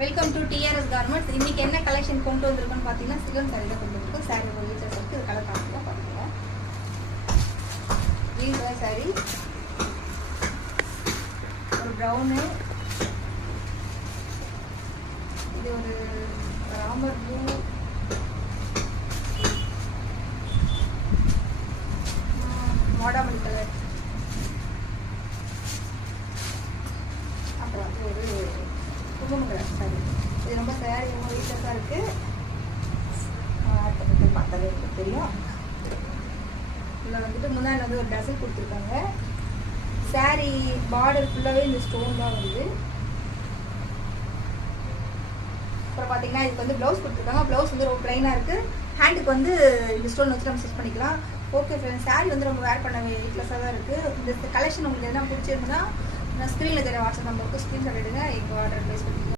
Welcome to TRS garments. இன்னைக்கு என்ன collection கொண்டு வந்திருக்கோன்னு பார்த்தீங்கன்னா சில்வன் சாரியில் கொண்டு வந்திருக்கோம். சாரி ஒரு வீச்சர்ஸ் இருக்குது. இது கலர் காமிக்கலாம் பார்த்துக்கலாம். வீல் சாரி ஒரு ப்ரௌனு, இது ஒரு ராமர் ப்ளூ, மாடாமணி கலர், அப்புறம் வந்து ஒரு குங்கும கலர் சாரி. இது ரொம்ப சாரி ரொம்ப வீச்சஸாக இருக்குது. பார்த்தாலே எனக்கு தெரியும். இதில் வந்துட்டு முன்னாடி வந்து ஒரு டசல் கொடுத்துருக்காங்க. சாரி பார்டர் ஃபுல்லாகவே இந்த ஸ்டோன் தான் வருது. அப்புறம் பார்த்தீங்கன்னா இதுக்கு வந்து ப்ளவுஸ் கொடுத்துருக்காங்க. ப்ளவுஸ் வந்து ரொம்ப ப்ளைனாக இருக்குது. ஹேண்டுக்கு வந்து இந்த ஸ்டோன் வச்சு நம்ம ஸ்டிச் பண்ணிக்கலாம். ஓகே ஃப்ரெண்ட்ஸ், சாரி வந்து ரொம்ப வேர் பண்ண வீட்லஸாக தான் இருக்குது. இந்த கலெக்ஷன் உங்களுக்கு எதனா பிடிச்சிருந்தா நான் ஸ்க்ரீனில் தெரிய வாட்ஸ்அப் நம்பருக்கு ஸ்க்ரீன்ஷாட் எடுங்க. எங்கள் ஆர்டர் ப்ளேஸ் பண்ணிக்கலாம்.